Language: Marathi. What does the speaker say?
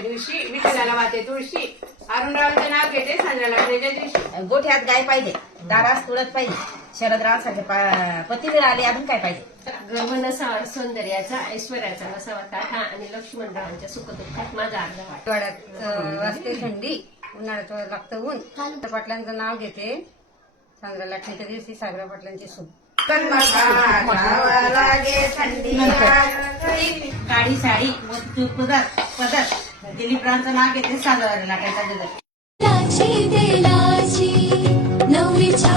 दिवशी विठ्ठलाला वाहते तुळशी अरुणरावचं नाव घेते सांजाला गोठ्यात गाय पाहिजे दारास तुळत पाहिजे शरदरावांसाठी पती मिळाले अजून काय पाहिजे? गमन असावा सौंदर्याचा ऐश्वर्याचा नसावा काका आणि लक्ष्मणरावांच्या सुखदुःखात माझा अर्ध वाटत वाजते थंडी. उन्हाळ्यात लागतं ऊन. तर पाटलांचं नाव घेते. सांगरा लाटणीच्या दिवशी सागरा पाटलांची सूप काळी साडी वस्तू पदर पदर दिलीपरावांचं नाव घेते साजरा लाटायचा तेलाची नवरीच्या